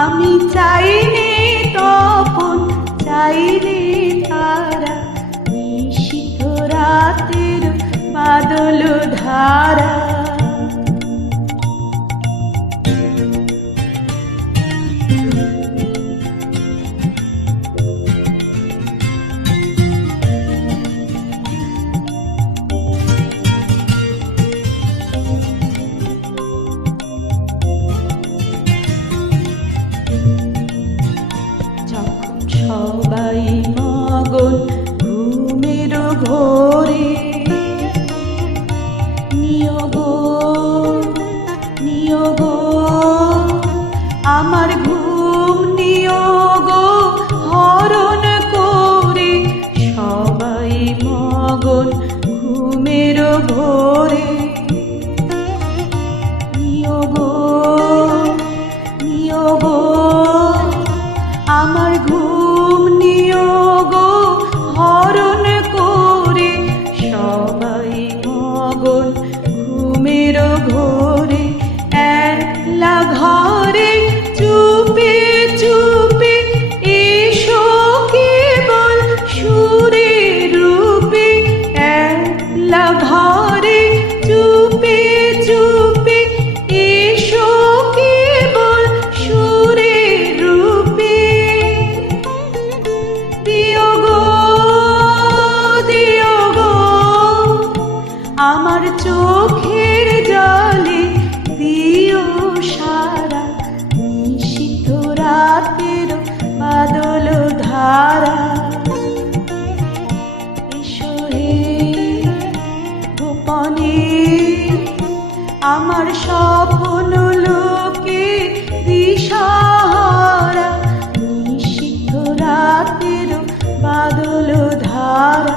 আমি চাইনি তপন, চাইনি তারা, নিশীথ রাতের বাদল ধারা। সবাই মগন ঘুমের ঘোরে, নিয়োগ নিয়োগ আমার ঘুম নিয়োগ হরণ করে। সবাই মগন ঘুমের ঘোরে, নিয়োগ নিয়োগ আমার ঘুম নিয়োগ হরণ করে। সবাই মগন ঘুমের ঘোরে, একলা ঘরে চুপে চুপে এসো কেবল সুরে রূপে। একলা ঘরে চুপে চুপে এসো কেবল সুরে রূপে। দিও গো দিও গো আমার চোখের জলে দিও সারা, নিশীথ রাতের বাদল ধারা। এসো হে গোপনে আমার স্বপ্ন লোকে দিশাহারা, নিশীথ রাতের বাদল ধারা।